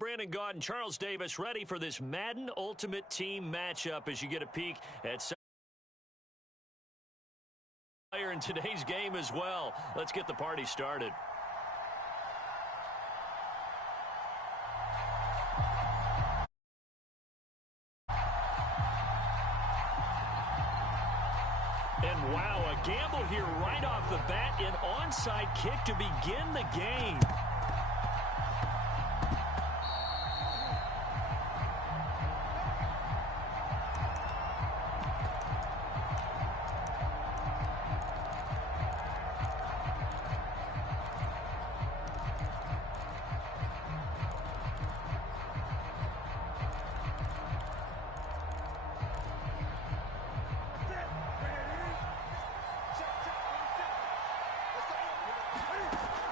Brandon Gaud and Charles Davis ready for this Madden Ultimate Team matchup as you get a peek at some player in today's game as well. Let's get the party started. And wow, a gamble here right off the bat, an onside kick to begin the game.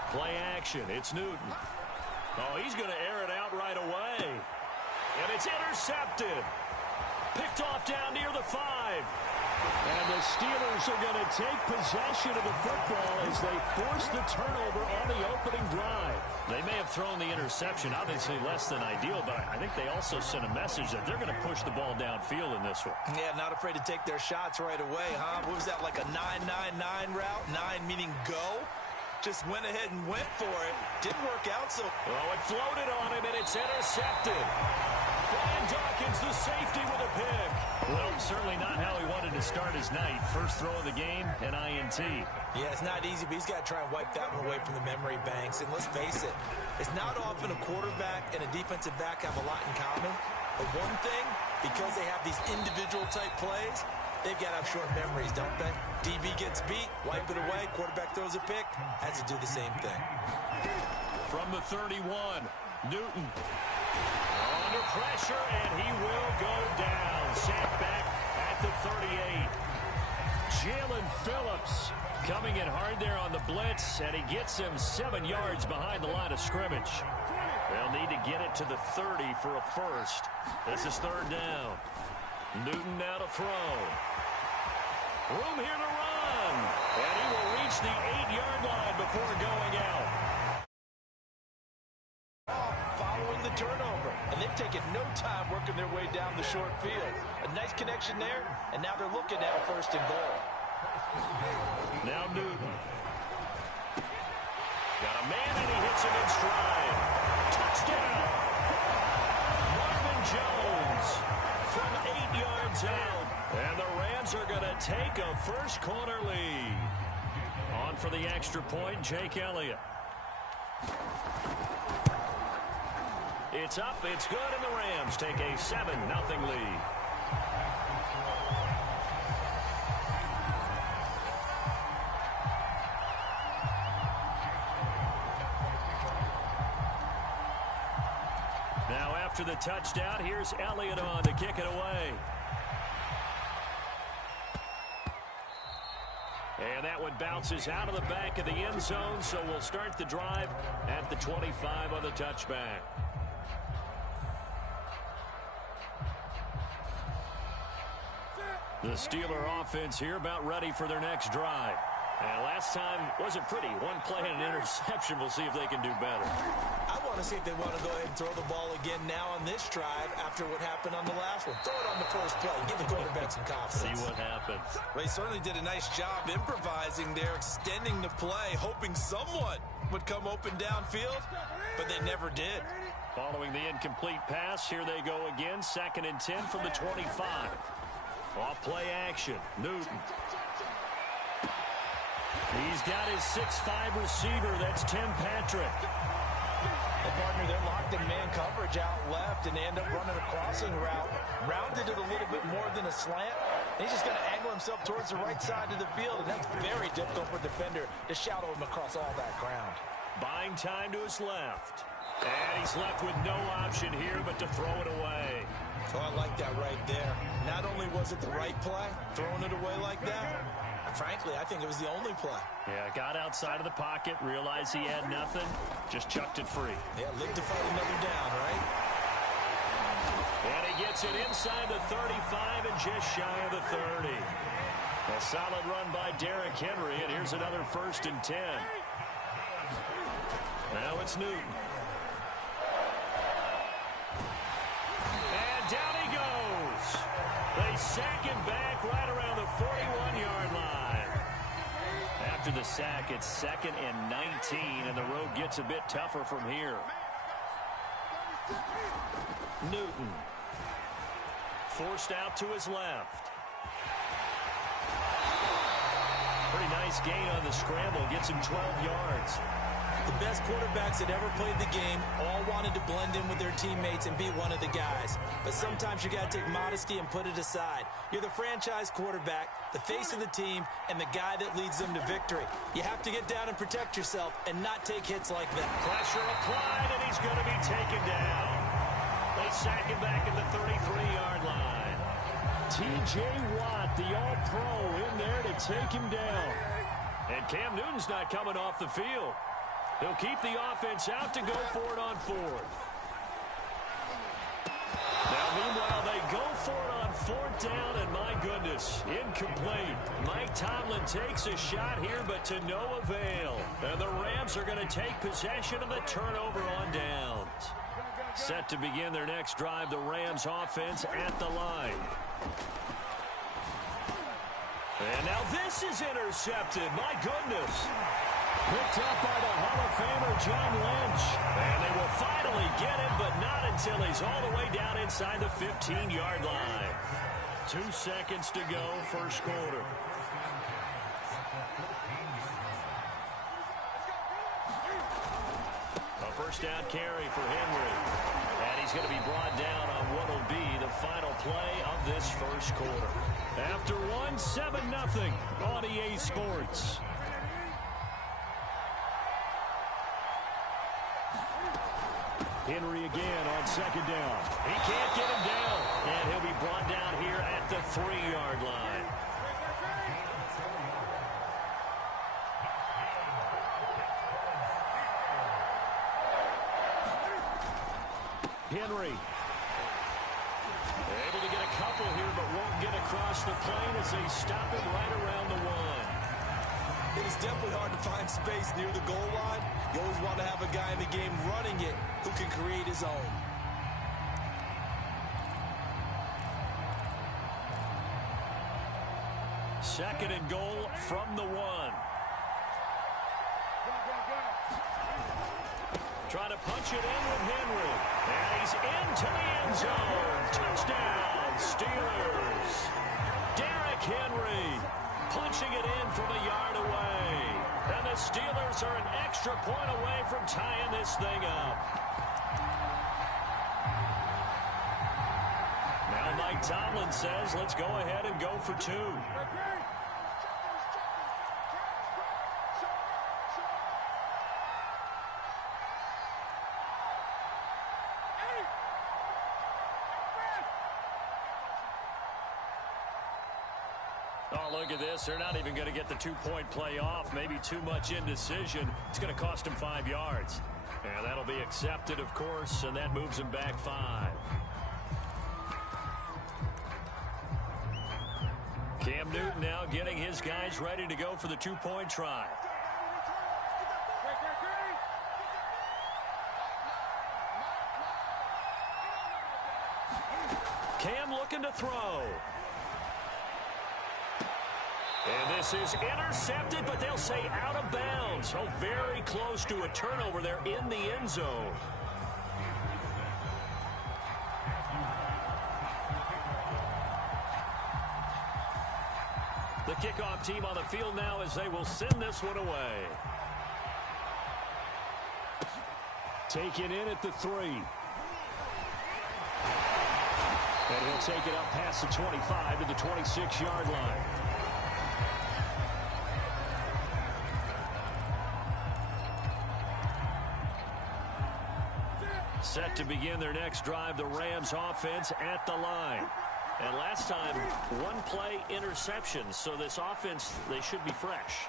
Play action. It's Newton. Oh, he's going to air it out right away. And it's intercepted. Picked off down near the 5. And the Steelers are going to take possession of the football as they force the turnover on the opening drive. They may have thrown the interception, obviously less than ideal, but I think they also sent a message that they're going to push the ball downfield in this one. Yeah, not afraid to take their shots right away, huh? What was that, like a 9-9-9 route? 9 meaning go? Just went ahead and went for it. Didn't work out, so... Oh, it floated on him, and it's intercepted. Brian Dawkins, the safety, with a pick. Well, certainly not how he wanted to start his night. First throw of the game, an INT. Yeah, it's not easy, but he's got to try and wipe that one away from the memory banks. And let's face it, it's not often a quarterback and a defensive back have a lot in common. But one thing, because they have these individual-type plays, they've got to have short memories, don't they? DB gets beat, wipe it away, quarterback throws a pick, has to do the same thing. From the 31, Newton. Under pressure, and he will go down. Sacked back at the 38. Jalen Phillips coming in hard there on the blitz, and he gets him 7 yards behind the line of scrimmage. They'll need to get it to the 30 for a first. This is third down. Newton now to throw. Room here to run. And he will reach the 8-yard line before going out. Following the turnover. And they've taken no time working their way down the short field. A nice connection there, and now they're looking at a first and goal. Now Newton. Got a man, and he hits him in stride. Touchdown. Marvin Jones from 8 yards out. And the Rams are going to take a first quarter lead. On for the extra point, Jake Elliott. It's up, it's good, and the Rams take a 7-0 lead. Now after the touchdown, here's Elliott on to kick it away. And that one bounces out of the back of the end zone, so we'll start the drive at the 25 on the touchback. The Steeler offense here about ready for their next drive. And last time wasn't pretty. One play and an interception. We'll see if they can do better. I want to see if they want to go ahead and throw the ball again now on this drive after what happened on the last one. Throw it on the first play. Give the quarterback some confidence. See what happens. Well, he certainly did a nice job improvising there, extending the play, hoping someone would come open downfield, but they never did. Following the incomplete pass, here they go again. 2nd and 10 from the 25. Off play action. Newton. He's got his 6'5 receiver. That's Tim Patrick. The partner, they're locked in man coverage out left, and they end up running a crossing route. Rounded it a little bit more than a slant. He's just going to angle himself towards the right side of the field, and that's very difficult for a defender to shadow him across all that ground. Buying time to his left. And he's left with no option here but to throw it away. Oh, I like that right there. Not only was it the right play, throwing it away like that, frankly, I think it was the only play. Yeah, got outside of the pocket, realized he had nothing, just chucked it free. Yeah, live to fight another down, right? And he gets it inside the 35 and just shy of the 30. A solid run by Derrick Henry, and here's another 1st and 10. Now it's Newton. after the sack. It's 2nd and 19, and the road gets a bit tougher from here. Newton. Forced out to his left. Pretty nice gain on the scramble. Gets him 12 yards. The best quarterbacks that ever played the game all wanted to blend in with their teammates and be one of the guys. But sometimes you got to take modesty and put it aside. You're the franchise quarterback, the face of the team, and the guy that leads them to victory. You have to get down and protect yourself and not take hits like that. Pressure applied, and he's going to be taken down. They sack him back at the 33-yard line. T.J. Watt, the All-Pro, in there to take him down. And Cam Newton's not coming off the field. He'll keep the offense out to go for it on 4th. Now, meanwhile, they go for it on 4th down, and my goodness, incomplete. Mike Tomlin takes a shot here, but to no avail. And the Rams are going to take possession of the turnover on downs. Set to begin their next drive, the Rams offense at the line. And now this is intercepted. My goodness. Picked up by the Hall of Famer John Lynch. And they will finally get him, but not until he's all the way down inside the 15-yard line. 2 seconds to go, first quarter. A first down carry for Henry. And he's going to be brought down on what will be the final play of this first quarter. After 7-0 on EA Sports. Henry again on 2nd down. He can't get him down. And he'll be brought down here at the 3-yard line. Henry. Able to get a couple here, but won't get across the plane as they stop him right around the 1. It is definitely hard to find space near the goal line. You always want to have a guy in the game running it who can create his own. Second and goal from the 1. Trying to punch it in with Henry. And he's into the end zone. Touchdown, Steelers. Derrick Henry punching it in from a yard away. And the Steelers are an extra point away from tying this thing up. Now Mike Tomlin says, let's go ahead and go for 2. Oh, look at this. They're not even going to get the 2-point play off. Maybe too much indecision. It's going to cost him 5 yards. And that'll be accepted, of course, and that moves him back 5. Cam Newton now getting his guys ready to go for the 2-point try. Cam looking to throw. And this is intercepted, but they'll say out of bounds. Oh, very close to a turnover there in the end zone. The kickoff team on the field now as they will send this one away. Taken in at the 3. And he'll take it up past the 25 to the 26-yard line. Set to begin their next drive, the Rams offense at the line. And last time, 1-play interception. So this offense, they should be fresh.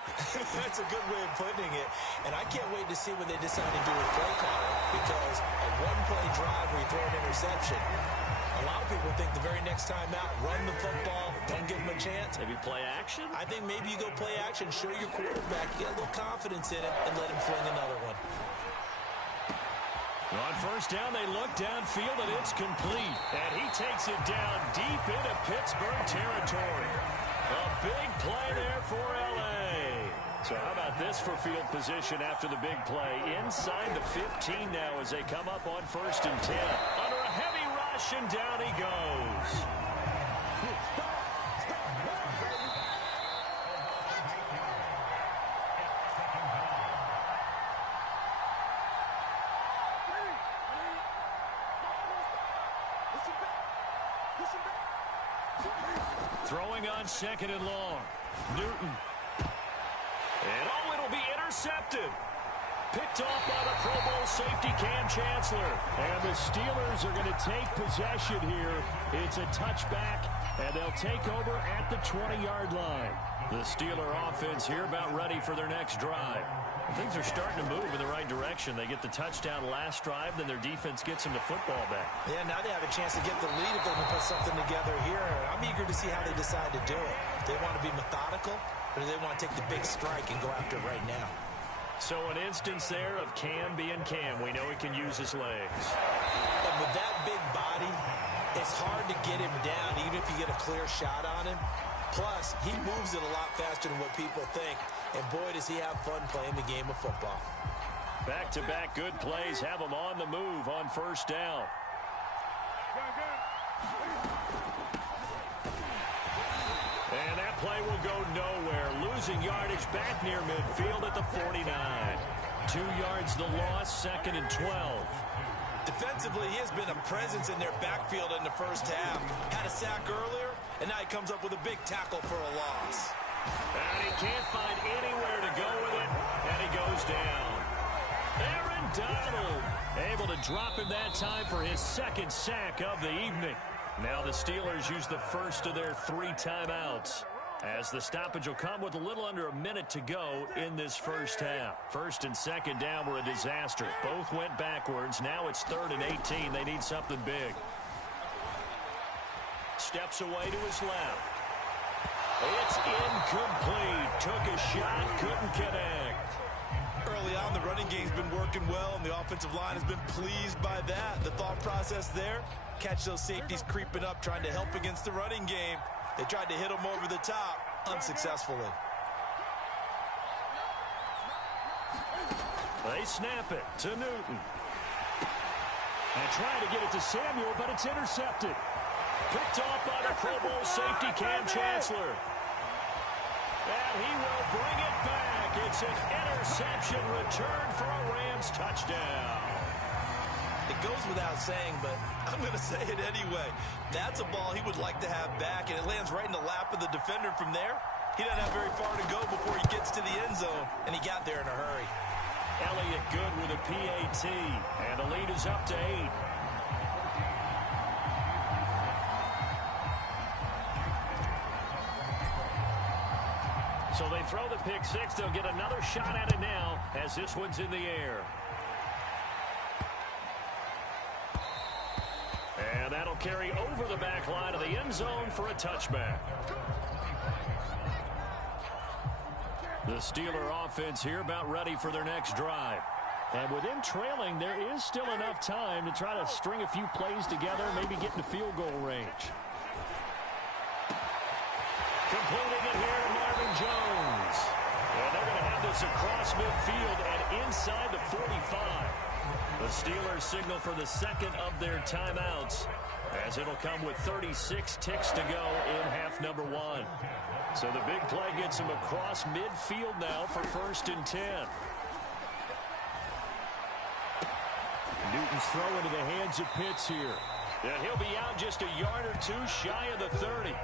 That's a good way of putting it. And I can't wait to see what they decide to do with play calling. Because a 1-play drive where you throw an interception, a lot of people think the very next time out, run the football, don't give them a chance. Maybe play action? I think maybe you go play action, show your quarterback, get a little confidence in it, and let him fling another one. On first down, they look downfield, and it's complete. And he takes it down deep into Pittsburgh territory. A big play there for L.A. So how about this for field position after the big play? Inside the 15 now as they come up on 1st and 10. Under a heavy rush, and down he goes. Throwing on 2nd and long. Newton. And it'll be intercepted. Picked off by the Pro Bowl safety Cam Chancellor. And the Steelers are going to take possession here. It's a touchback, and they'll take over at the 20-yard line. The Steeler offense here about ready for their next drive. Things are starting to move in the right direction. They get the touchdown last drive, then their defense gets them the football back. Yeah, now they have a chance to get the lead if they can put something together here. I'm eager to see how they decide to do it. They want to be methodical, or do they want to take the big strike and go after it right now? So an instance there of Cam being Cam. We know he can use his legs. And with that big body, it's hard to get him down, even if you get a clear shot on him. Plus, he moves it a lot faster than what people think. And boy, does he have fun playing the game of football. Back-to-back good plays have him on the move on 1st down. And that play will go nowhere. Losing yardage back near midfield at the 49. 2 yards the loss, 2nd and 12. Defensively, he has been a presence in their backfield in the first half. Had a sack earlier, and now he comes up with a big tackle for a loss. And he can't find anywhere to go with it, and he goes down. Aaron Donald able to drop him that time for his 2nd sack of the evening. Now the Steelers use the first of their 3 timeouts, as the stoppage will come with a little under a minute to go in this first half. 1st and 2nd down were a disaster. Both went backwards. Now it's 3rd and 18. They need something big. Steps away to his left. It's incomplete. Took a shot, couldn't connect. Early on, the running game's been working well, and the offensive line has been pleased by that. The thought process there, catch those safeties creeping up, trying to help against the running game. They tried to hit him over the top, unsuccessfully. They snap it to Newton. And trying to get it to Samuel, but it's intercepted. Picked off by the Pro Bowl safety Cam Chancellor. And he will bring it back. It's an interception return for a Rams touchdown. It goes without saying, but I'm going to say it anyway. That's a ball he would like to have back, and it lands right in the lap of the defender from there. He doesn't have very far to go before he gets to the end zone, and he got there in a hurry. Elliott good with a PAT, and the lead is up to 8. So they throw the pick 6. They'll get another shot at it now as this one's in the air. And that'll carry over the back line of the end zone for a touchback. The Steeler offense here about ready for their next drive. And with them trailing, there is still enough time to try to string a few plays together, maybe get into field goal range. Completing it here to Marvin Jones. And they're going to have this across midfield and inside the 45. The Steelers signal for the 2nd of their timeouts, as it'll come with 36 ticks to go in half number 1. So the big play gets him across midfield now for 1st and 10. Newton's throw into the hands of Pitts here. And he'll be out just a yard or 2 shy of the 30.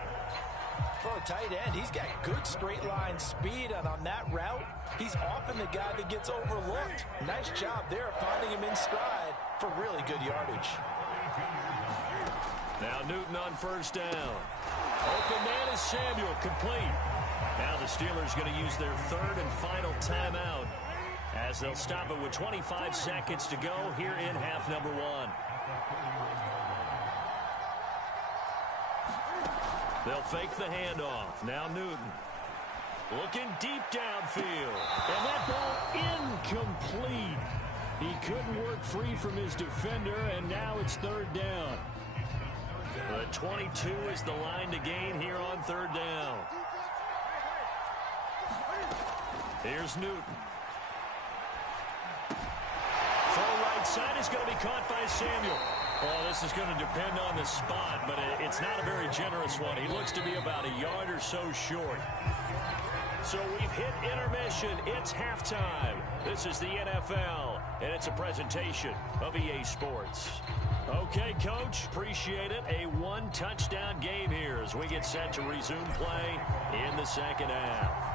For a tight end, he's got good straight line speed, and on that route, he's often the guy that gets overlooked. Nice job there finding him in stride for really good yardage. Now Newton on 1st down. Open man is Samuel, complete. Now the Steelers going to use their 3rd and final timeout, as they'll stop it with 25 seconds to go here in half number 1. They'll fake the handoff. Now Newton. Looking deep downfield. And that ball incomplete. He couldn't work free from his defender, and now it's 3rd down. The 22 is the line to gain here on 3rd down. Here's Newton. Full right side is going to be caught by Samuel. Well, this is going to depend on the spot, but it's not a very generous one. He looks to be about a yard or so short. So we've hit intermission. It's halftime. This is the NFL, and it's a presentation of EA Sports. Okay, Coach, appreciate it. A one-touchdown game here as we get set to resume play in the second half.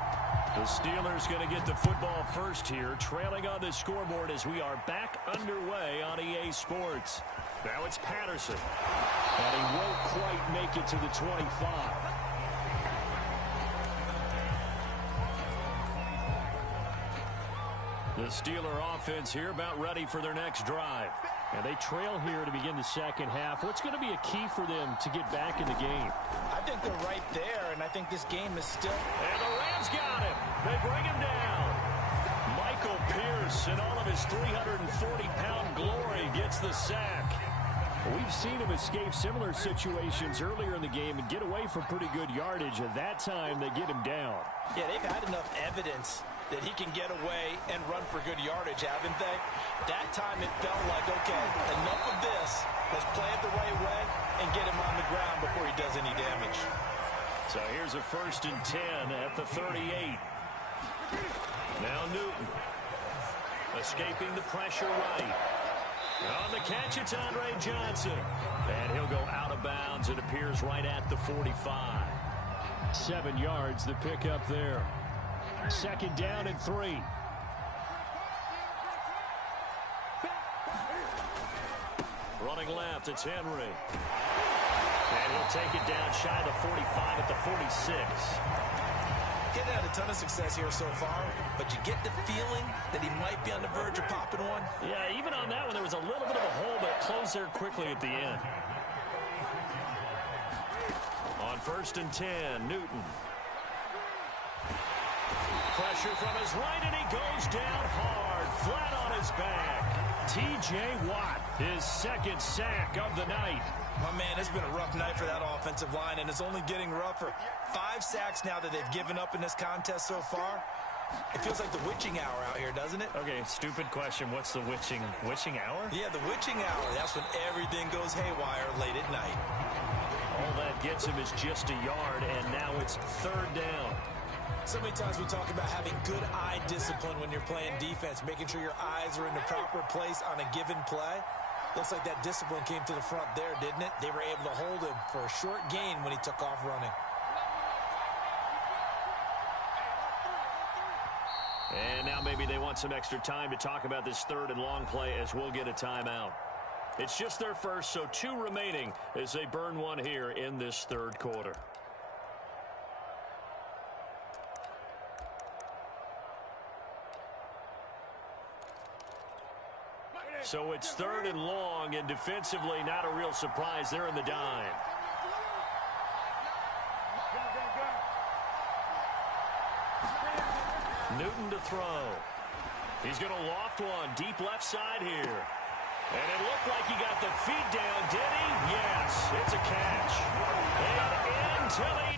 The Steelers going to get the football first here, trailing on the scoreboard as we are back underway on EA Sports. Now it's Patterson, and he won't quite make it to the 25. The Steeler offense here about ready for their next drive. And they trail here to begin the second half. What's going to be a key for them to get back in the game? I think they're right there, and I think this game is still... And the Rams got him. They bring him down. Michael Pierce, in all of his 340-pound glory, gets the sack. We've seen him escape similar situations earlier in the game and get away from pretty good yardage. At that time, they get him down. Yeah, they've had enough evidence that he can get away and run for good yardage, haven't they? That time it felt like, okay, enough of this. Let's play it the right way and get him on the ground before he does any damage. So here's a 1st and 10 at the 38. Now Newton. Escaping the pressure right. On the catch, it's Andre Johnson. And he'll go out of bounds. It appears right at the 45. 7 yards, the pickup there. 2nd down and 3. Running left, it's Henry. And he'll take it down shy of the 45 at the 46. Getting had a ton of success here so far, but you get the feeling that he might be on the verge of popping one. Yeah, even on that one, there was a little bit of a hole, but it closed there quickly at the end. On 1st and 10, Newton. Pressure from his right, and he goes down hard, flat on his back. T.J. Watt, his 2nd sack of the night. My man, it's been a rough night for that offensive line, and it's only getting rougher. 5 sacks now that they've given up in this contest so far. It feels like the witching hour out here, doesn't it? Okay, stupid question. What's the witching hour? Yeah, the witching hour. That's when everything goes haywire late at night. All that gets him is just a yard, and now it's 3rd down. So many times we talk about having good eye discipline when you're playing defense, making sure your eyes are in the proper place on a given play. Looks like that discipline came to the front there, didn't it? They were able to hold him for a short gain when he took off running. And now maybe they want some extra time to talk about this 3rd and long play as we'll get a timeout. It's just their first, so 2 remaining as they burn one here in this 3rd quarter. So it's 3rd and long, and defensively not a real surprise. They're in the dime. Newton to throw. He's going to loft one deep left side here. And it looked like he got the feet down, did he? Yes, it's a catch. And into the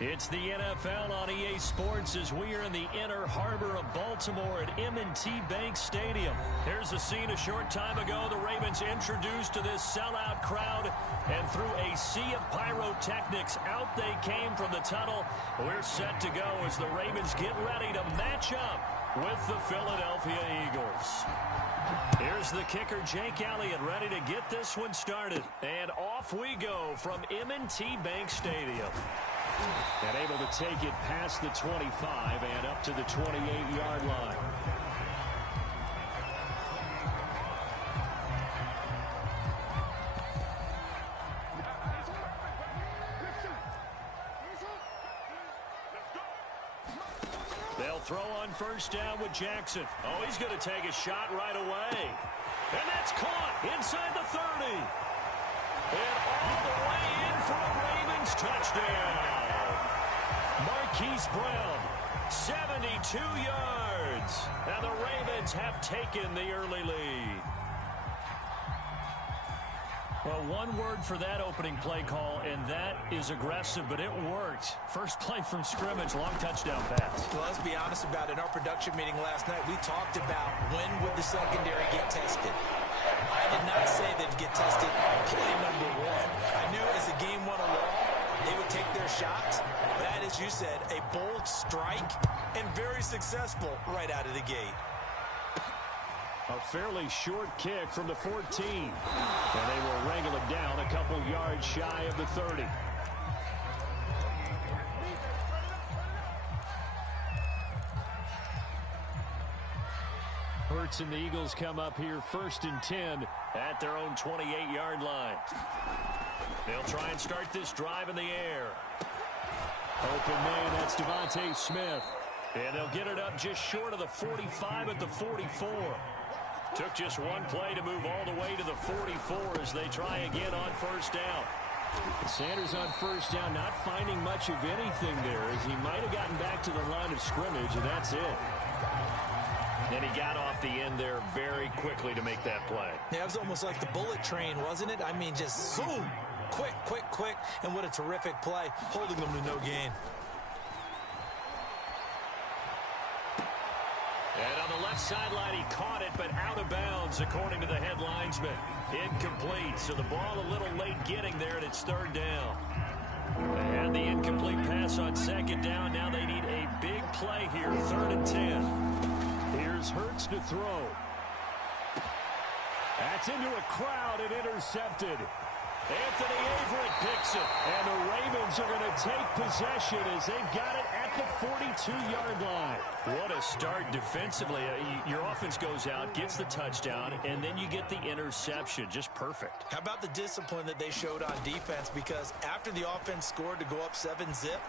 It's the NFL on EA Sports as we are in the inner harbor of Baltimore at M&T Bank Stadium. Here's a scene a short time ago. The Ravens introduced to this sellout crowd, and through a sea of pyrotechnics, out they came from the tunnel. We're set to go as the Ravens get ready to match up with the Philadelphia Eagles. Here's the kicker, Jake Elliott, ready to get this one started. And off we go from M&T Bank Stadium. And able to take it past the 25 and up to the 28-yard line. They'll throw on first down with Jackson. Oh, he's going to take a shot right away. And that's caught inside the 30. And all the way in for a Ravens touchdown. Marquise Brown, 72 yards. And the Ravens have taken the early lead. Well, one word for that opening play call, and that is aggressive, but it worked. First play from scrimmage, long touchdown pass. Well, let's be honest about it. In our production meeting last night, we talked about when would the secondary get tested. I did not say they'd get tested on play number one. I knew as the game went along, they would take their shots. That, as you said, a bold strike and very successful right out of the gate. A fairly short kick from the 14. And they will wrangle it down a couple yards shy of the 30. Hurts and the Eagles come up here 1st and 10 at their own 28-yard line. They'll try and start this drive in the air. Open man, that's Devontae Smith. And they'll get it up just short of the 45 at the 44. Took just one play to move all the way to the 44 as they try again on first down. Sanders on first down, not finding much of anything there as he might have gotten back to the line of scrimmage, and that's it. And he got off the end there very quickly to make that play. Yeah, it was almost like the bullet train, wasn't it? I mean, just zoom, quick, quick, quick, and what a terrific play, holding them to no gain. And on the left sideline, he caught it, but out of bounds, according to the head linesman. Incomplete, so the ball a little late getting there, and it's 3rd down. They had the incomplete pass on 2nd down. Now they need a big play here, 3rd and 10. Here's Hurts to throw. That's into a crowd and intercepted. Anthony Averett picks it, and the Ravens are going to take possession as they've got it at the 42-yard line. What a start defensively. Your offense goes out, gets the touchdown, and then you get the interception. Just perfect. How about the discipline that they showed on defense? Because after the offense scored to go up 7-zip,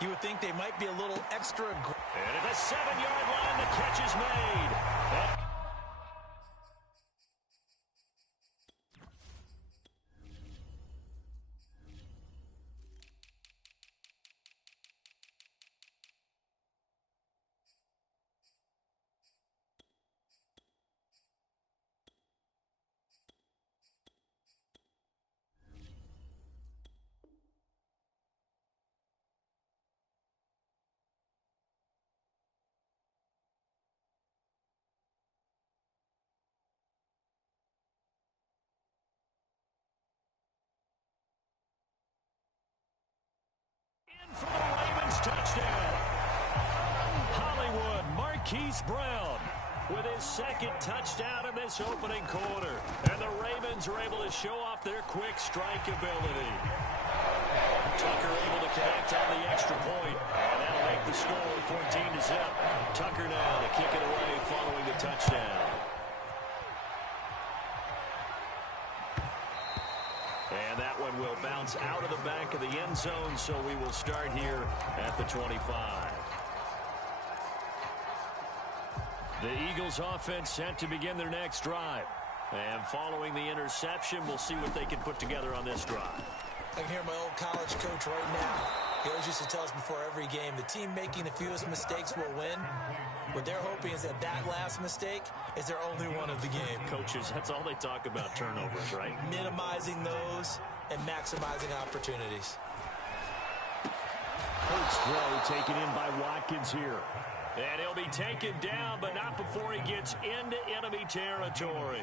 you would think they might be a little extra aggressive. And at the 7-yard line, the catch is made. Marquise Brown with his second touchdown in this opening quarter. And the Ravens are able to show off their quick strike ability. Tucker able to connect on the extra point, and that'll make the score 14-0. Tucker now to kick it away following the touchdown. And that one will bounce out of the back of the end zone, so we will start here at the 25. The Eagles offense set to begin their next drive. And following the interception, we'll see what they can put together on this drive. I can hear my old college coach right now. He always used to tell us before every game, the team making the fewest mistakes will win. What they're hoping is that last mistake is their only one of the game. Coaches, that's all they talk about, turnovers, right? Minimizing those and maximizing opportunities. Hurts throw taken in by Watkins here. And he'll be taken down, but not before he gets into enemy territory.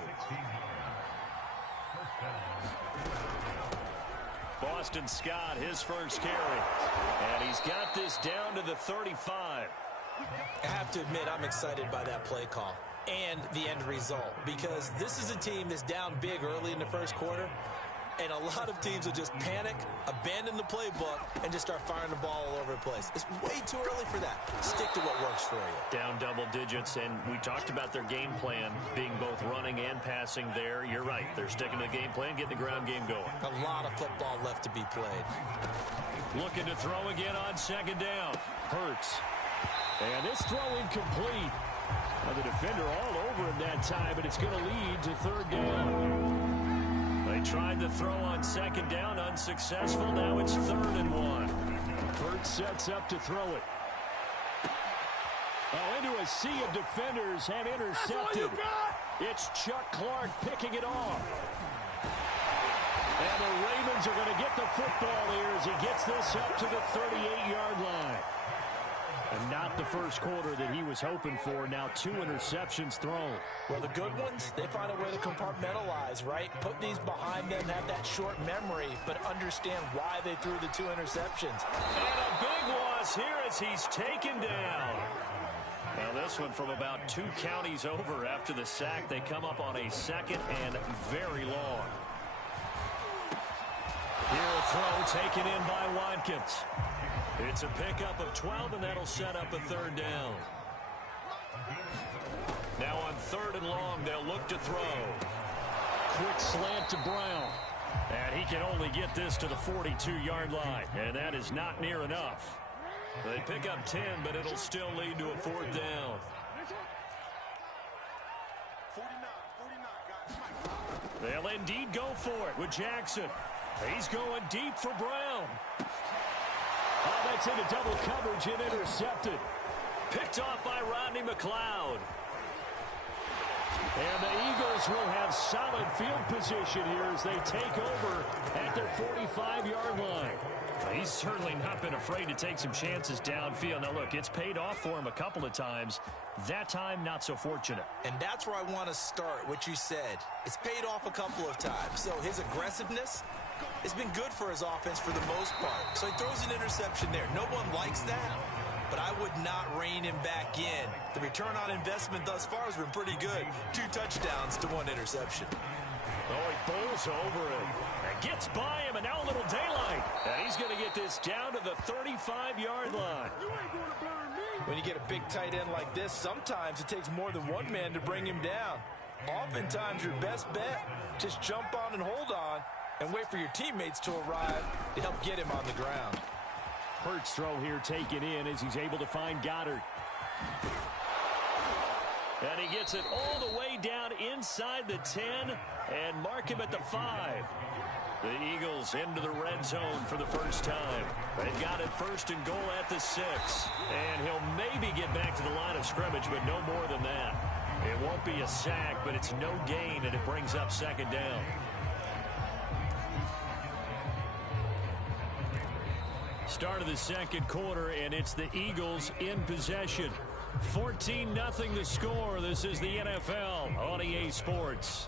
Boston Scott, his first carry. And he's got this down to the 35. I have to admit, I'm excited by that play call and the end result, because this is a team that's down big early in the first quarter, and a lot of teams will just panic, abandon the playbook, and just start firing the ball all over the place. It's way too early for that. Stick to what works for you. Down double digits, and we talked about their game plan being both running and passing there. You're right. They're sticking to the game plan, getting the ground game going. A lot of football left to be played. Looking to throw again on second down. Hurts. And this throw incomplete. Now the defender all over him that time, but it's going to lead to third down. They tried to throw on second down, unsuccessful. Now it's 3rd and 1. Hurts sets up to throw it. Oh, into a sea of defenders and intercepted. It's Chuck Clark picking it off. And the Ravens are going to get the football here as he gets this up to the 38-yard line. And not the first quarter that he was hoping for. Now 2 interceptions thrown. Well, the good ones, they find a way to compartmentalize, right? Put these behind them, have that short memory, but understand why they threw the 2 interceptions. And a big loss here as he's taken down. Now this one from about 2 counties over after the sack. They come up on a second and very long. Here a throw taken in by Watkins. It's a pickup of 12, and that'll set up a 3rd down. Now on 3rd and long, they'll look to throw. Quick slant to Brown. And he can only get this to the 42-yard line, and that is not near enough. They pick up 10, but it'll still lead to a 4th down. They'll indeed go for it with Jackson. He's going deep for Brown. Oh, that's into double coverage and intercepted. Picked off by Rodney McLeod. And the Eagles will have solid field position here as they take over at their 45-yard line. He's certainly not been afraid to take some chances downfield. Now, look, it's paid off for him a couple of times. That time, not so fortunate. And that's where I want to start, what you said. It's paid off a couple of times. So his aggressiveness has been good for his offense for the most part. So he throws an interception there. No one likes that, but I would not rein him back in. The return on investment thus far has been pretty good. 2 touchdowns to 1 interception. Oh, he bowls over it. And gets by him, and now a little daylight. And he's going to get this down to the 35-yard line. When you get a big tight end like this, sometimes it takes more than one man to bring him down. Oftentimes, your best bet, just jump on and hold on and wait for your teammates to arrive to help get him on the ground. Hurts throw here taken in as he's able to find Goddard. And he gets it all the way down inside the 10 and mark him at the 5. The Eagles into the red zone for the first time. They've got it 1st and goal at the 6. And he'll maybe get back to the line of scrimmage, but no more than that. It won't be a sack, but it's no gain, and it brings up 2nd down. Start of the 2nd quarter, and it's the Eagles in possession. 14-0 the score. This is the NFL on EA Sports.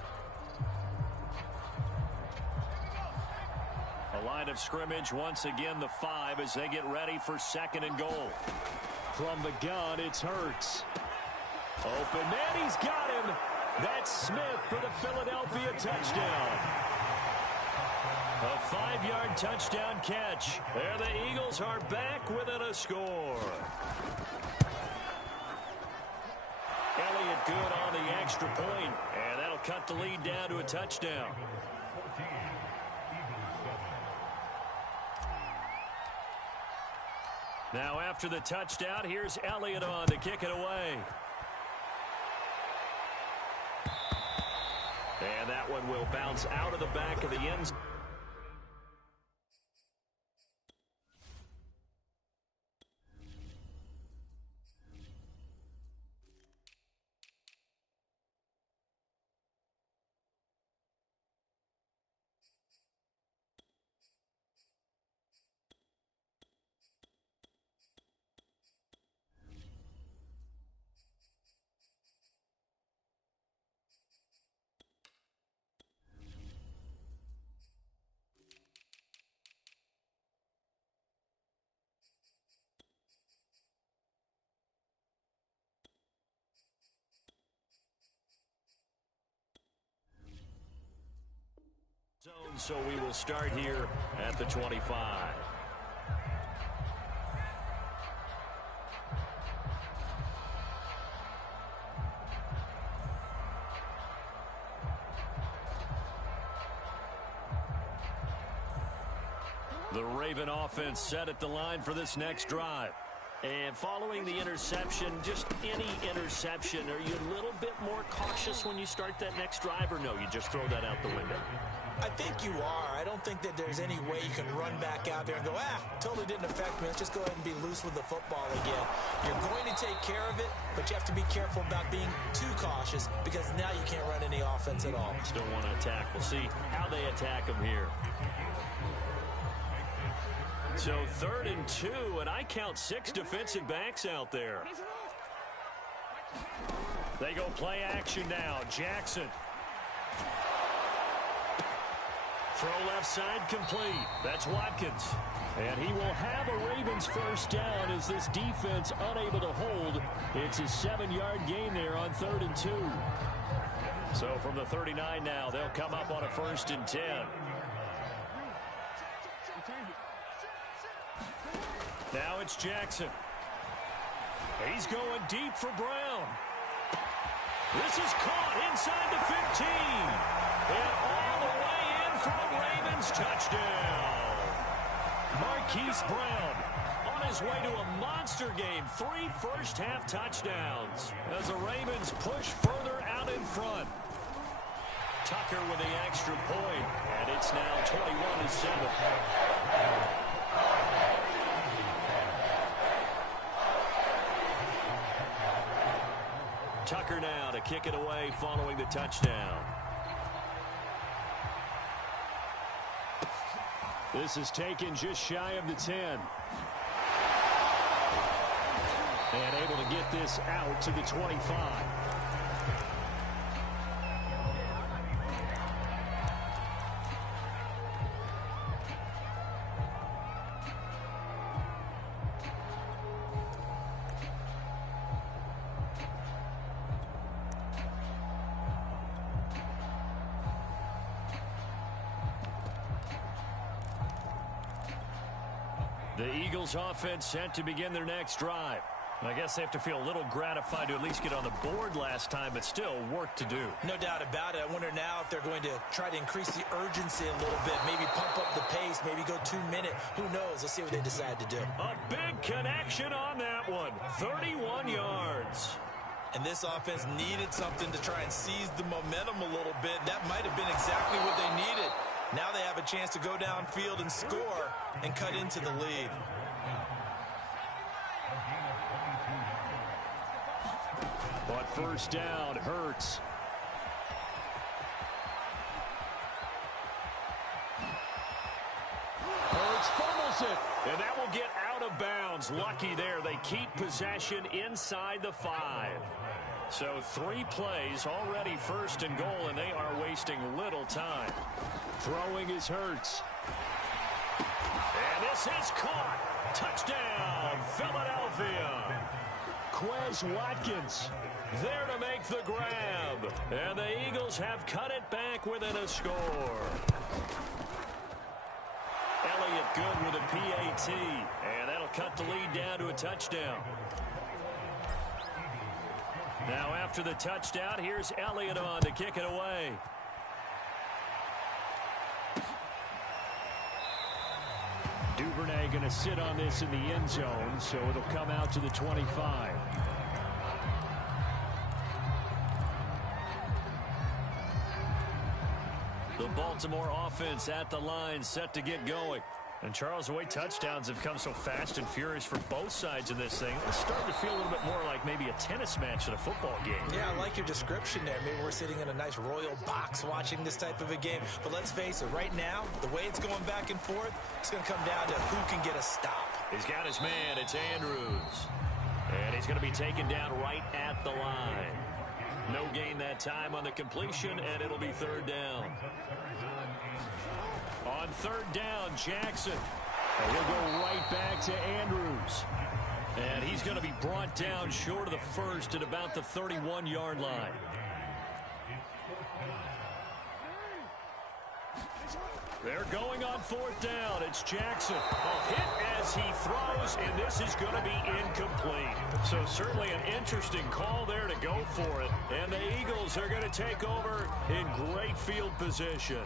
A line of scrimmage, once again the 5 as they get ready for 2nd and goal. From the gun, it's Hurts. Open man, he's got him. That's Smith for the Philadelphia touchdown. A 5-yard touchdown catch. There the Eagles are back within a score. Elliott good on the extra point, and that'll cut the lead down to a touchdown. Now after the touchdown, here's Elliott on to kick it away. And that one will bounce out of the back of the end zone. So we will start here at the 25. The Raven offense set at the line for this next drive. And following the interception, just any interception, are you a little bit more cautious when you start that next drive, or no, you just throw that out the window? I think you are. I don't think that there's any way you can run back out there and go, totally didn't affect me. Let's just go ahead and be loose with the football again. You're going to take care of it, but you have to be careful about being too cautious because now you can't run any offense at all. Still want to attack. We'll see how they attack them here. So 3rd and 2, and I count 6 defensive backs out there. They go play action now. Jackson. Throw left side complete. That's Watkins. And he will have a Ravens first down as this defense unable to hold. It's a 7-yard gain there on 3rd and 2. So from the 39 now, they'll come up on a 1st and 10. Now it's Jackson. He's going deep for Brown. This is caught inside the 15. And all the way in for a Ravens touchdown. Marquise Brown on his way to a monster game. 3 first-half touchdowns as the Ravens push further out in front. Tucker with the extra point, and it's now 21-7. Tucker now to kick it away following the touchdown. This is taken just shy of the 10. And able to get this out to the 25. The Eagles offense set to begin their next drive. I guess they have to feel a little gratified to at least get on the board last time, but still work to do. No doubt about it. I wonder now if they're going to try to increase the urgency a little bit, maybe pump up the pace, maybe go 2-minute. Who knows? Let's see what they decide to do. A big connection on that one. 31 yards. And this offense needed something to try and seize the momentum a little bit. That might have been exactly what they needed. Now they have a chance to go downfield and score and cut into the lead. But first down, Hurts. Hurts fumbles it, and that will get out of bounds. Lucky there. They keep possession inside the 5. So 3 plays, already 1st and goal, and they are wasting little time. Throwing is Hurts. And this is caught. Touchdown, Philadelphia. Quez Watkins there to make the grab. And the Eagles have cut it back within a score. Elliott good with a PAT. And that'll cut the lead down to a touchdown. Now after the touchdown, here's Elliott on to kick it away. Duvernay going to sit on this in the end zone, so it'll come out to the 25. The Baltimore offense at the line, set to get going. And Charles, the way touchdowns have come so fast and furious for both sides of this thing, it's starting to feel a little bit more like maybe a tennis match at a football game. Yeah, I like your description there. Maybe we're sitting in a nice royal box watching this type of a game. But let's face it, right now, the way it's going back and forth, it's going to come down to who can get a stop. He's got his man. It's Andrews. And he's going to be taken down right at the line. No gain that time on the completion, and it'll be third down. On third down, Jackson. And he'll go right back to Andrews. And he's going to be brought down short of the first at about the 31-yard line. They're going on fourth down. It's Jackson. A hit as he throws, and this is going to be incomplete. So certainly an interesting call there to go for it. And the Eagles are going to take over in great field position.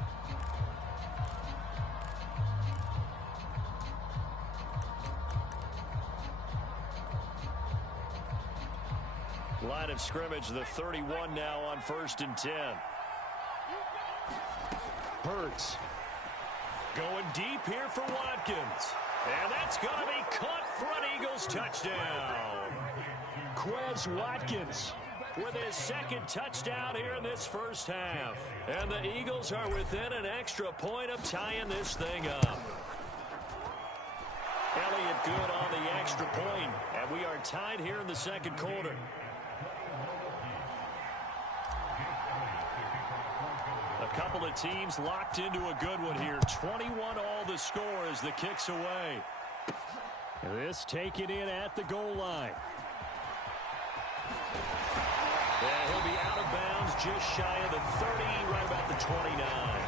Line of scrimmage, the 31 now on 1st and 10. Hurts. Going deep here for Watkins. And that's going to be caught for an Eagles touchdown. Quez Watkins with his second touchdown here in this first half. And the Eagles are within an extra point of tying this thing up. Elliott good on the extra point, and we are tied here in the second quarter. A couple of teams locked into a good one here. 21 all the score as the kick's away. This taken in at the goal line. And he'll be out of bounds just shy of the 30, right about the 29.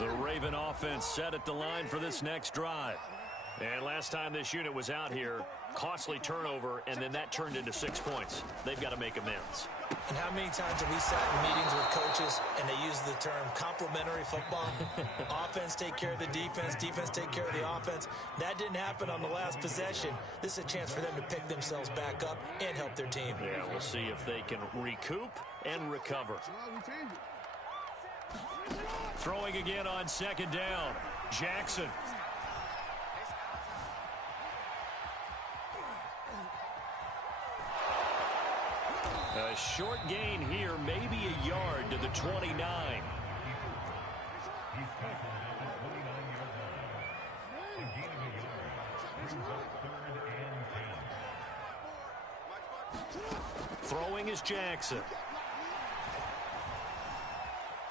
The Raven offense set at the line for this next drive. And last time this unit was out here, costly turnover, and then that turned into 6 points. They've got to make amends. And how many times have we sat in meetings with coaches and they use the term complementary football? Offense take care of the defense, defense take care of the offense. That didn't happen on the last possession. This is a chance for them to pick themselves back up and help their team. Yeah, we'll see if they can recoup and recover. Throwing again on second down. Jackson. A short gain here, maybe a yard to the 29. Throwing is Jackson.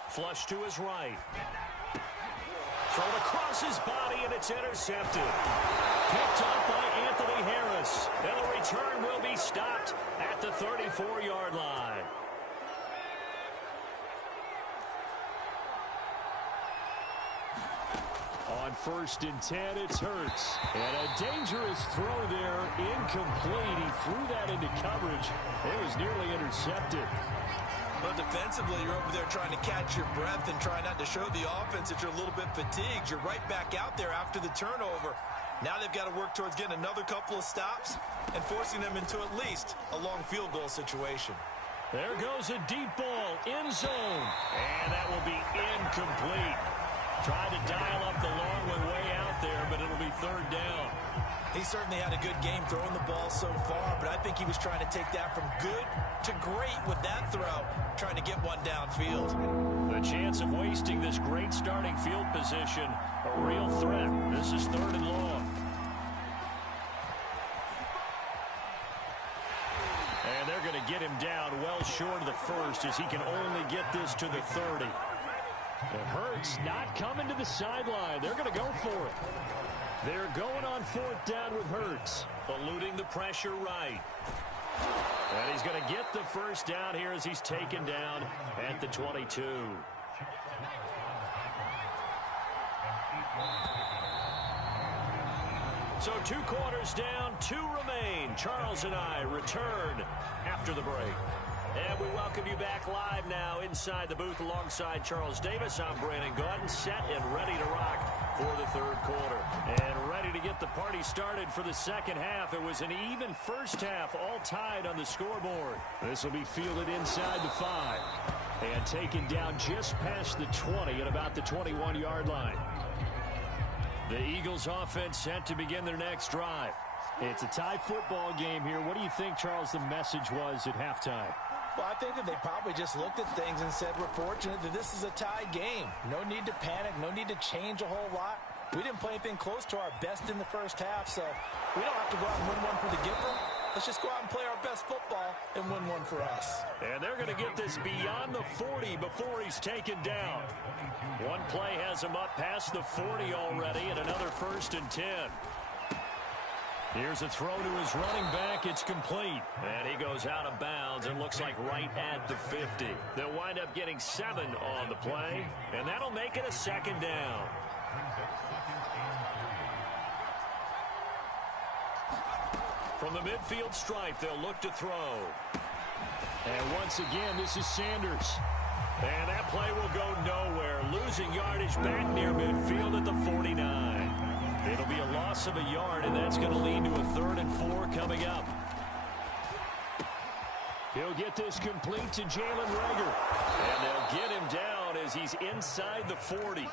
Flush to his right. Thrown across his body, and it's intercepted. Picked up by Anthony Harris. And the return will be stopped at the 34-yard line. On 1st and 10, it's Hurts. And a dangerous throw there, incomplete. He threw that into coverage. It was nearly intercepted. But defensively, you're over there trying to catch your breath and try not to show the offense that you're a little bit fatigued. You're right back out there after the turnover. Now they've got to work towards getting another couple of stops and forcing them into at least a long field goal situation. There goes a deep ball, end zone. And that will be incomplete. Tried to dial up the long one way out there, but it'll be third down. He certainly had a good game throwing the ball so far, but I think he was trying to take that from good to great with that throw, trying to get one downfield. The chance of wasting this great starting field position, a real threat. This is third and long. And they're going to get him him down well short of the first as he can only get this to the 30. It hurts not coming to the sideline. They're going to go for it. They're going on fourth down with Hurts. Eluding the pressure right. And he's going to get the first down here as he's taken down at the 22. So 2 quarters down, 2 remain. Charles and I return after the break. And we welcome you back live now inside the booth alongside Charles Davis. I'm Brandon Gaudin, set and ready to rock for the third quarter. And ready to get the party started for the second half. It was an even first half, all tied on the scoreboard. This will be fielded inside the 5. And taken down just past the 20 at about the 21-yard line. The Eagles offense set to begin their next drive. It's a tie football game here. What do you think, Charles, the message was at halftime? Well, I think that they probably just looked at things and said, we're fortunate that this is a tie game. No need to panic, no need to change a whole lot. We didn't play anything close to our best in the first half, so we don't have to go out and win one for the giver. Let's just go out and play our best football and win one for us. And they're going to get this beyond the 40 before he's taken down. One play has him up past the 40 already, and another 1st and 10. Here's a throw to his running back. It's complete. And he goes out of bounds and looks like right at the 50. They'll wind up getting 7 on the play, and that'll make it a second down. From the midfield stripe, they'll look to throw. And once again, this is Sanders. And that play will go nowhere. Losing yardage back near midfield at the 49. It'll be a loss of a yard, and that's going to lead to a 3rd and 4 coming up. He'll get this complete to Jalen Reagor. And they'll get him down as he's inside the 40.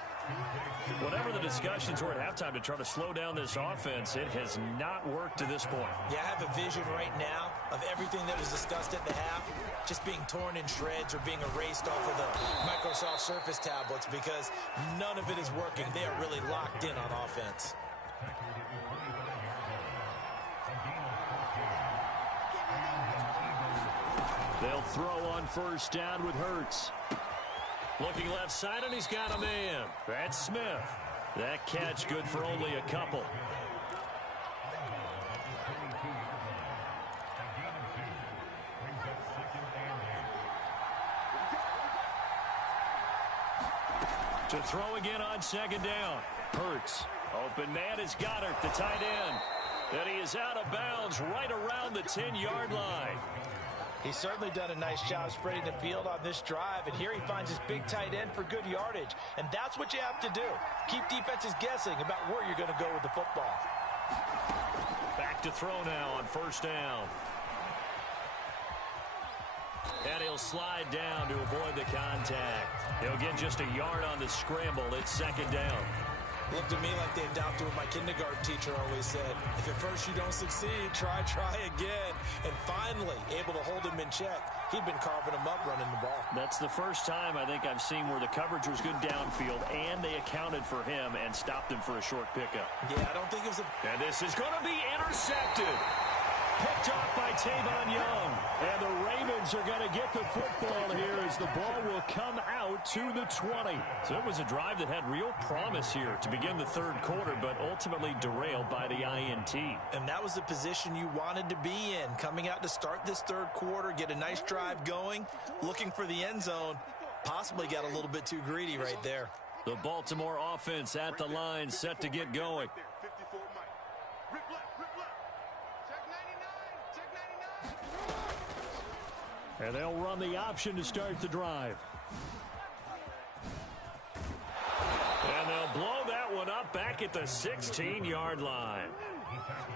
Whatever the discussions were at halftime to try to slow down this offense, it has not worked to this point. Yeah, I have a vision right now of everything that was discussed at the half just being torn in shreds or being erased off of the Microsoft Surface tablets because none of it is working. They are really locked in on offense. They'll throw on first down with Hurts. Looking left side, and he's got a man. That's Smith. That catch good for only a couple. To throw again on second down. Hurts. Open man is Goddard, the tight end. And he is out of bounds right around the 10-yard line. He's certainly done a nice job spreading the field on this drive, and here he finds his big tight end for good yardage. And that's what you have to do. Keep defenses guessing about where you're going to go with the football. Back to throw now on first down. And he'll slide down to avoid the contact. He'll get just a yard on the scramble. It's second down. Looked at me like they adopted what my kindergarten teacher always said. If at first you don't succeed, try again. And finally, able to hold him in check. He'd been carving him up running the ball. That's the first time I think I've seen where the coverage was good downfield, and they accounted for him and stopped him for a short pickup. Yeah, I don't think it was a... And this is going to be intercepted. Picked off by Tavon Young. And the Ravens are going to get the football here as the ball will come out to the 20. So it was a drive that had real promise here to begin the third quarter, but ultimately derailed by the INT. And that was the position you wanted to be in, coming out to start this third quarter, get a nice drive going, looking for the end zone. Possibly got a little bit too greedy right there. The Baltimore offense at the line, set to get going. And they'll run the option to start the drive. And they'll blow that one up back at the 16-yard line.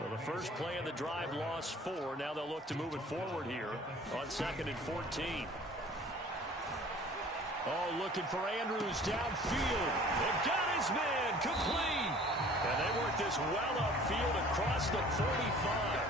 Well, the first play of the drive lost 4. Now they'll look to move it forward here on 2nd and 14. Oh, looking for Andrews downfield. They got his man complete. And they work this well upfield across the 45.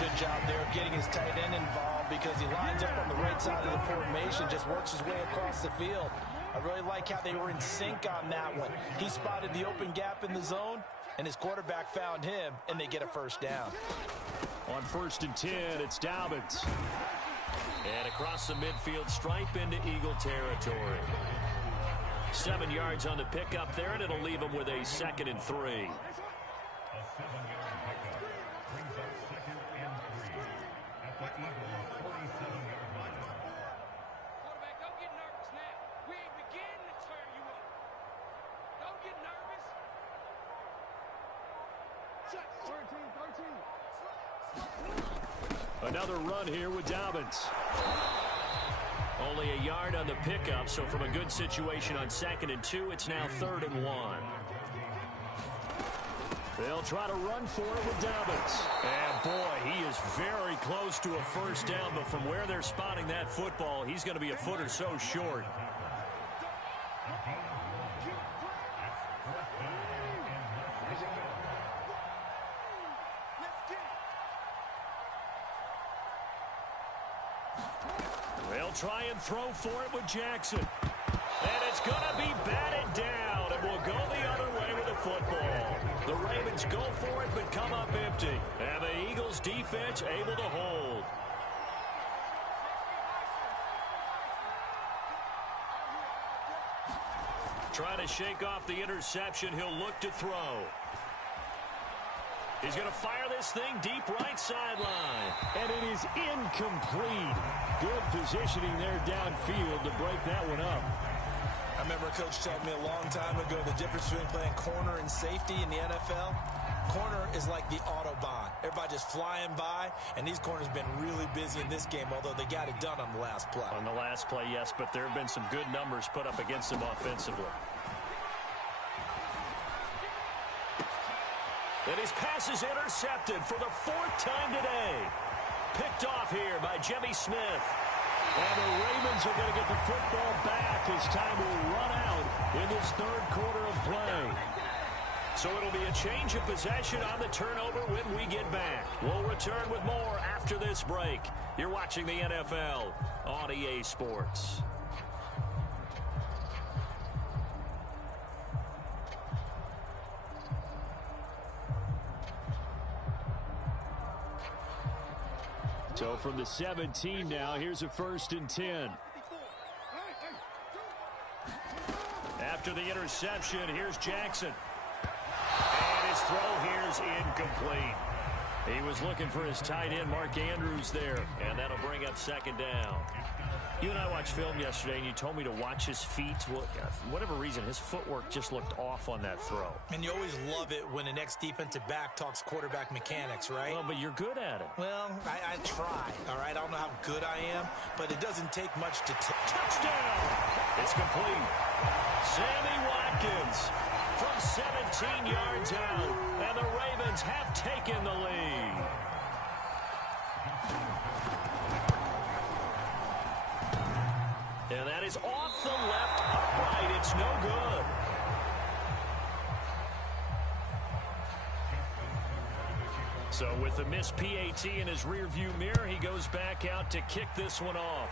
Good job there of getting his tight end involved because he lines up on the right side of the formation, just works his way across the field. I really like how they were in sync on that one. He spotted the open gap in the zone, and his quarterback found him, and they get a first down. On 1st and 10, it's Dobbins. And across the midfield stripe into Eagle territory. 7 yards on the pickup there, and it'll leave them with a 2nd and 3. A 7-yard pickup brings up 2nd and 3 at the Eagles' 47-yard line. Quarterback, don't get nervous now. We ain't beginning to turn you up. Don't get nervous. Check. 13. Another run here with Dobbins. Only a yard on the pickup, so from a good situation on 2nd and 2, it's now 3rd and 1. They'll try to run for it with Dobbins. And boy, he is very close to a first down, but from where they're spotting that football, he's going to be a foot or so short. They'll try and throw for it with Jackson. And it's going to be batted down, and will go the other way with the football. The Ravens go for it, but come up empty. And the Eagles defense able to hold. Trying to shake off the interception. He'll look to throw. He's going to fire this thing deep right sideline. And it is incomplete. Good positioning there downfield to break that one up. I remember a coach telling me a long time ago the difference between playing corner and safety in the NFL. Corner is like the Autobahn. Everybody just flying by, and these corners have been really busy in this game, although they got it done on the last play. On the last play, yes, but there have been some good numbers put up against them offensively. And his pass is intercepted for the 4th time today. Picked off here by Jimmy Smith. And the Ravens are going to get the football back as time will run out in this 3rd quarter of play. So it'll be a change of possession on the turnover when we get back. We'll return with more after this break. You're watching the NFL on EA Sports. So from the 17 now, here's a 1st and 10. After the interception, here's Jackson. And his throw here's incomplete. He was looking for his tight end, Mark Andrews, there. And that'll bring up 2nd down. You and I watched film yesterday, and you told me to watch his feet. Well, for whatever reason, his footwork just looked off on that throw. And you always love it when the next defensive back talks quarterback mechanics, right? Well, but you're good at it. Well, I try, all right? I don't know how good I am, but it doesn't take much to touchdown! It's complete. Sammy Watkins from 17 yards out, and the Ravens have taken the lead. And that is off the left upright. It's no good. So with the missed PAT in his rearview mirror, he goes back out to kick this one off.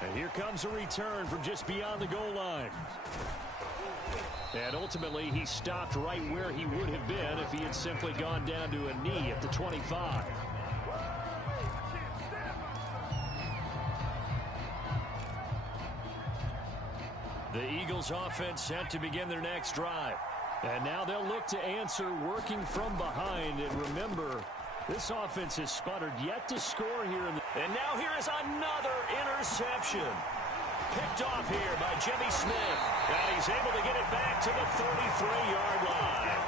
And here comes a return from just beyond the goal line. And ultimately, he stopped right where he would have been if he had simply gone down to a knee at the 25. The Eagles offense set to begin their next drive. And now they'll look to answer working from behind. And remember, this offense has sputtered yet to score here. And now here is another interception. Picked off here by Jimmy Smith. And he's able to get it back to the 33-yard line.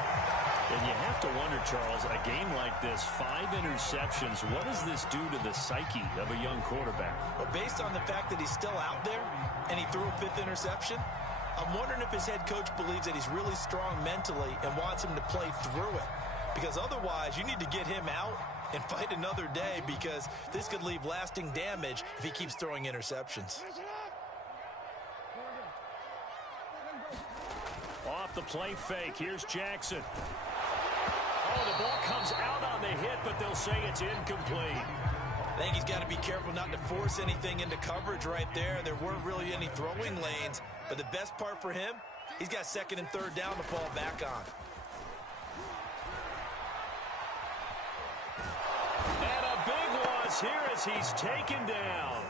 And you have to wonder, Charles, a game like this, 5 interceptions, what does this do to the psyche of a young quarterback? Well, based on the fact that he's still out there and he threw a 5th interception, I'm wondering if his head coach believes that he's really strong mentally and wants him to play through it. Because otherwise, you need to get him out and fight another day, because this could leave lasting damage if he keeps throwing interceptions. Off the play fake, here's Jackson. Oh, the ball comes out on the hit, but they'll say it's incomplete. I think he's got to be careful not to force anything into coverage right there. There weren't really any throwing lanes, but the best part for him, he's got 2nd and 3rd down to fall back on. And a big is here as he's taken down.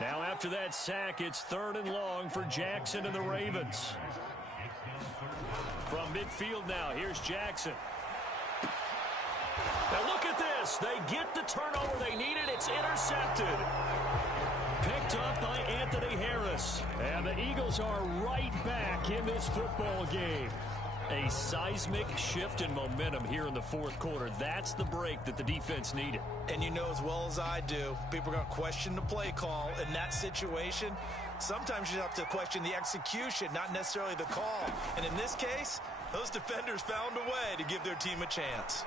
Now after that sack, it's 3rd and long for Jackson and the Ravens. From midfield now, here's Jackson. Now look at this. They get the turnover they needed. It's intercepted. Picked up by Anthony Harris. And the Eagles are right back in this football game. A seismic shift in momentum here in the 4th quarter. That's the break that the defense needed. And you know as well as I do, people are going to question the play call in that situation. Sometimes you have to question the execution, not necessarily the call. And in this case, those defenders found a way to give their team a chance.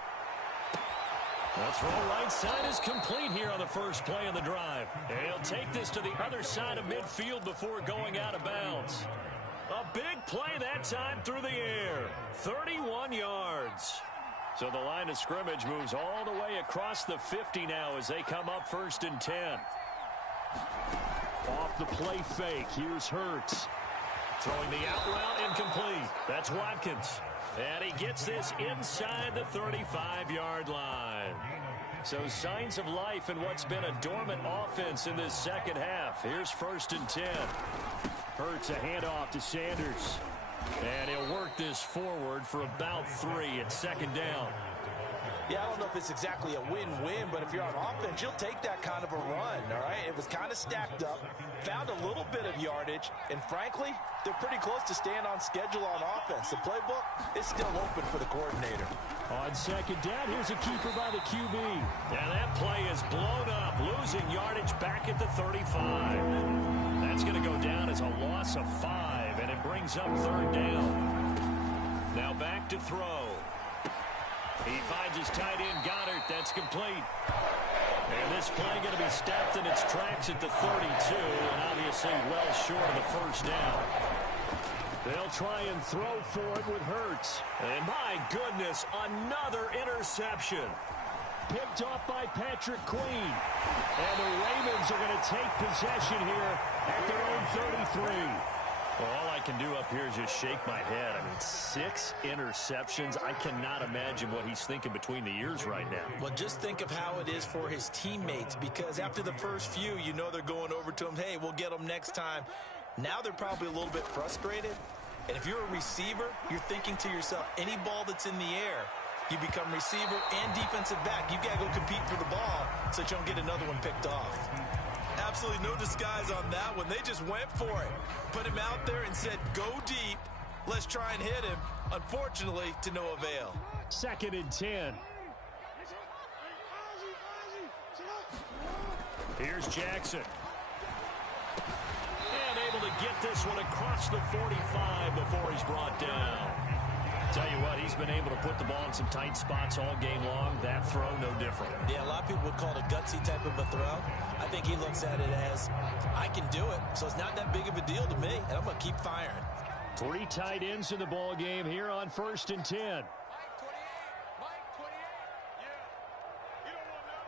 The throw right side is complete here on the first play of the drive. And he'll take this to the other side of midfield before going out of bounds. A big play that time through the air. 31 yards. So the line of scrimmage moves all the way across the 50 now as they come up 1st and 10. Off the play fake. Here's Hurts. Throwing the out route incomplete. That's Watkins. And he gets this inside the 35-yard line. So signs of life in what's been a dormant offense in this second half. Here's 1st and 10. Hurts a handoff to Sanders. And he'll work this forward for about 3 at 2nd down. Yeah, I don't know if it's exactly a win-win, but if you're on offense, you'll take that kind of a run, all right? It was kind of stacked up, found a little bit of yardage, and frankly, they're pretty close to staying on schedule on offense. The playbook is still open for the coordinator. On 2nd down, here's a keeper by the QB. And that play is blown up, losing yardage back at the 35. That's going to go down as a loss of 5, and it brings up 3rd down. Now back to throw. He finds his tight end, Goddard. That's complete. And this play going to be stopped in its tracks at the 32, and obviously well short of the 1st down. They'll try and throw for it with Hurts. And my goodness, another interception. Picked off by Patrick Queen. And the Ravens are going to take possession here at their own 33. Well, all I can do up here is just shake my head. I mean, 6 interceptions. I cannot imagine what he's thinking between the ears right now. Well, just think of how it is for his teammates, because after the first few, you know they're going over to him, hey, we'll get them next time. Now they're probably a little bit frustrated. And if you're a receiver, you're thinking to yourself, any ball that's in the air, you become receiver and defensive back. You got to go compete for the ball so that you don't get another one picked off. Absolutely no disguise on that one. They just went for it. Put him out there and said, go deep. Let's try and hit him. Unfortunately, to no avail. 2nd and 10. Here's Jackson. And able to get this one across the 45 before he's brought down. Tell you what, he's been able to put the ball in some tight spots all game long. That throw, no different. Yeah, a lot of people would call it a gutsy type of a throw. I think he looks at it as, I can do it, so it's not that big of a deal to me, and I'm going to keep firing. 3 tight ends in the ball game here on 1st and 10. Mike 28. Mike 28. Yeah. You don't want to know.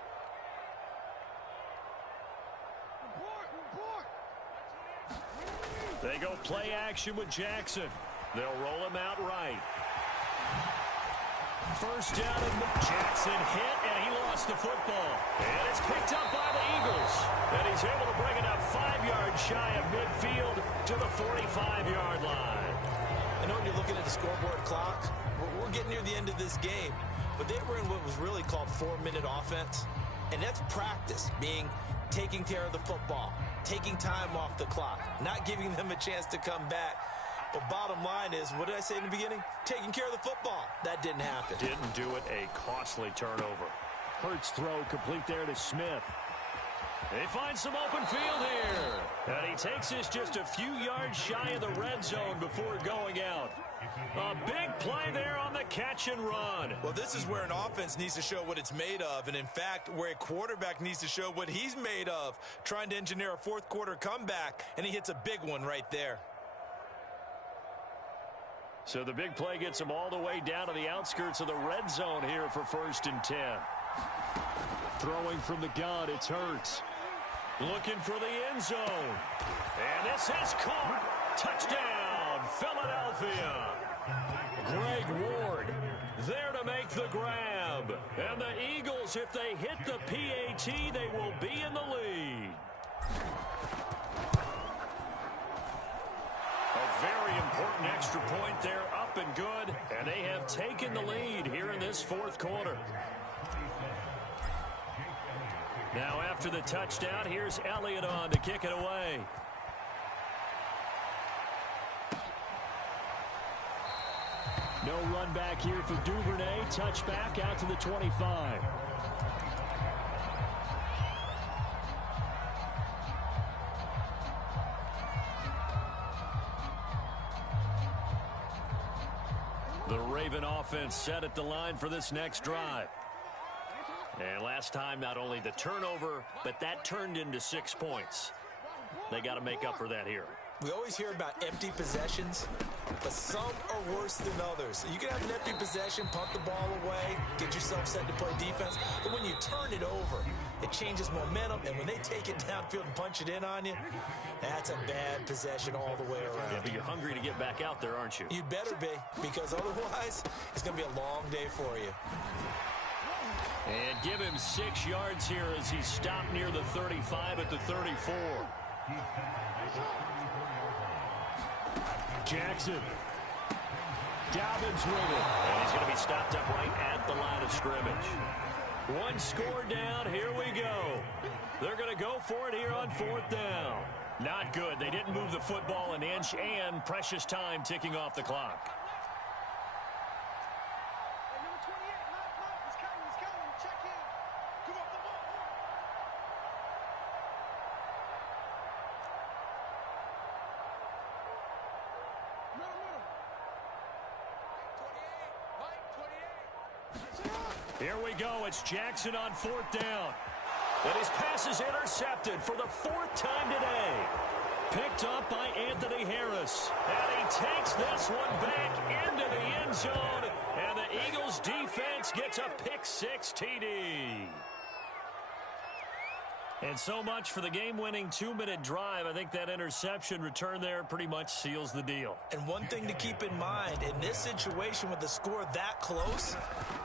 Report. They go play action with Jackson. They'll roll him out right. 1st down, and Jackson hit, and he lost the football. And it's picked up by the Eagles. And he's able to bring it up 5 yards shy of midfield to the 45-yard line. I know when you're looking at the scoreboard clock, we're getting near the end of this game, but they were in what was really called 4-minute offense. And that's practice, being taking care of the football, taking time off the clock, not giving them a chance to come back. But bottom line is, what did I say in the beginning? Taking care of the football. That didn't happen. Didn't do it. A costly turnover. Hurts throw complete there to Smith. They find some open field here. And he takes this just a few yards shy of the red zone before going out. A big play there on the catch and run. Well, this is where an offense needs to show what it's made of. And in fact, where a quarterback needs to show what he's made of. Trying to engineer a 4th quarter comeback. And he hits a big one right there. So the big play gets him all the way down to the outskirts of the red zone here for 1st and 10. Throwing from the gun, it's Hurts. Looking for the end zone. And this is caught. Touchdown, Philadelphia. Greg Ward there to make the grab. And the Eagles, if they hit the PAT PAT, they will be in the lead. A very important extra point there, up and good, and they have taken the lead here in this fourth quarter. Now after the touchdown, here's Elliott on to kick it away. No run back here for Duvernay. Touchback out to the 25. The Raven offense set at the line for this next drive. And last time, not only the turnover, but that turned into 6 points. They got to make up for that here. We always hear about empty possessions, but some are worse than others. You can have an empty possession, punt the ball away, get yourself set to play defense, but when you turn it over, it changes momentum, and when they take it downfield and punch it in on you, that's a bad possession all the way around. Yeah, but you're hungry to get back out there, aren't you? You'd better be, because otherwise, it's going to be a long day for you. And give him 6 yards here as he stopped near the 35 at the 34. Jackson. Dobbins with it. And he's going to be stopped up right at the line of scrimmage. 1 score down. Here we go. They're going to go for it here on 4th down. Not good. They didn't move the football an inch, and precious time ticking off the clock. Here we go. It's Jackson on 4th down. And his pass is intercepted for the 4th time today. Picked up by Anthony Harris. And he takes this one back into the end zone. And the Eagles defense gets a pick-6 TD. And so much for the game-winning 2-minute drive. I think that interception return there pretty much seals the deal. And one thing to keep in mind, in this situation with the score that close,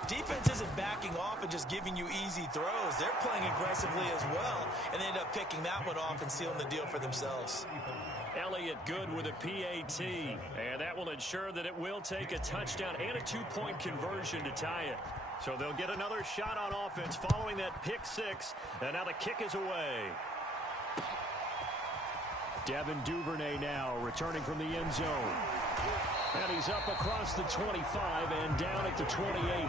defense isn't backing off and just giving you easy throws. They're playing aggressively as well, and they end up picking that one off and sealing the deal for themselves. Elliott good with a PAT, and that will ensure that it will take a touchdown and a 2-point conversion to tie it. So they'll get another shot on offense following that pick-6, and now the kick is away. Devin Duvernay now returning from the end zone. And he's up across the 25 and down at the 28.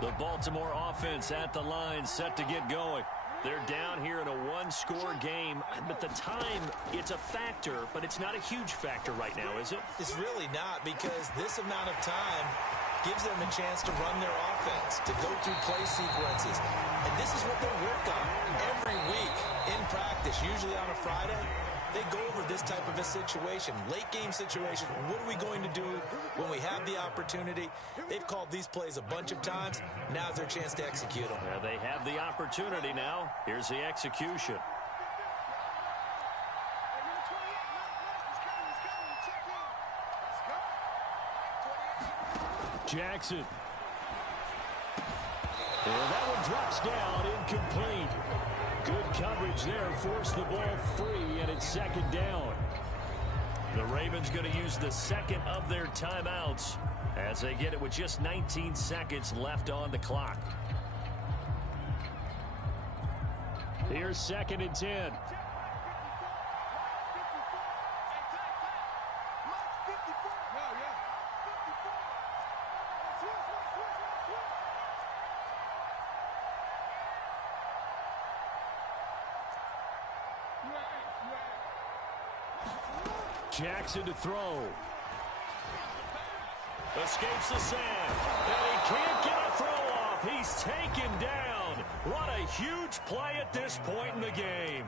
The Baltimore offense at the line, set to get going. They're down here in a 1-score game, but the time, it's a factor, but it's not a huge factor right now, is it? It's really not, because this amount of time gives them a chance to run their offense, to go through play sequences. And this is what they work on every week in practice, usually on a Friday. They go over this type of a situation, late-game situation. What are we going to do when we have the opportunity? They've called these plays a bunch of times. Now's their chance to execute them. Yeah, they have the opportunity now. Here's the execution. Jackson. And that one drops down, incomplete. Good coverage there, forced the ball free, and it's 2nd down. The Ravens going to use the second of their timeouts as they get it with just 19 seconds left on the clock. Here's 2nd and 10. Jackson to throw. Escapes the sand. And he can't get a throw off. He's taken down. What a huge play at this point in the game.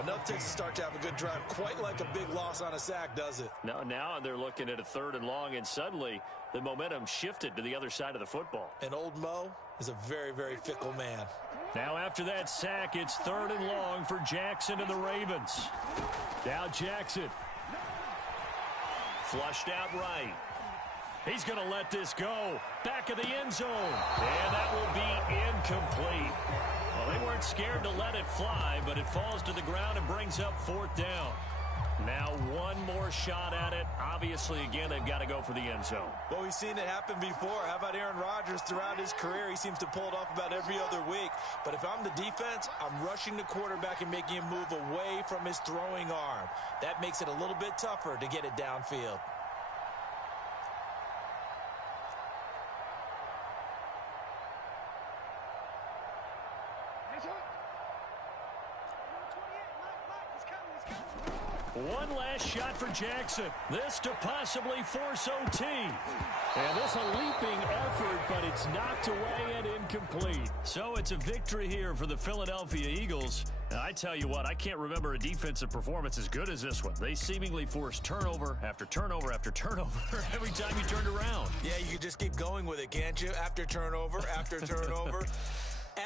Enough takes to start to have a good drive. Quite like a big loss on a sack, does it? No, now they're looking at a 3rd and long, and suddenly the momentum shifted to the other side of the football. And old Mo is a very, very fickle man. Now after that sack, it's 3rd and long for Jackson and the Ravens. Now Jackson. Flushed out right. He's going to let this go. Back of the end zone. And that will be incomplete. Well, they weren't scared to let it fly, but it falls to the ground and brings up 4th down. Now one more shot at it. Obviously, again, they've got to go for the end zone. Well, we've seen it happen before. How about Aaron Rodgers throughout his career? He seems to pull it off about every other week. But if I'm the defense, I'm rushing the quarterback and making him move away from his throwing arm. That makes it a little bit tougher to get it downfield. One last shot for Jackson. This to possibly force OT. And this a leaping effort, but it's knocked away and incomplete. So it's a victory here for the Philadelphia Eagles. Now, I tell you what, I can't remember a defensive performance as good as this one. They seemingly forced turnover after turnover after turnover every time you turned around. Yeah, you could just keep going with it, can't you? After turnover, after turnover.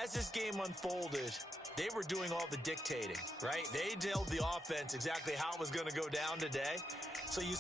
As this game unfolded, they were doing all the dictating, right? They told the offense exactly how it was going to go down today. So you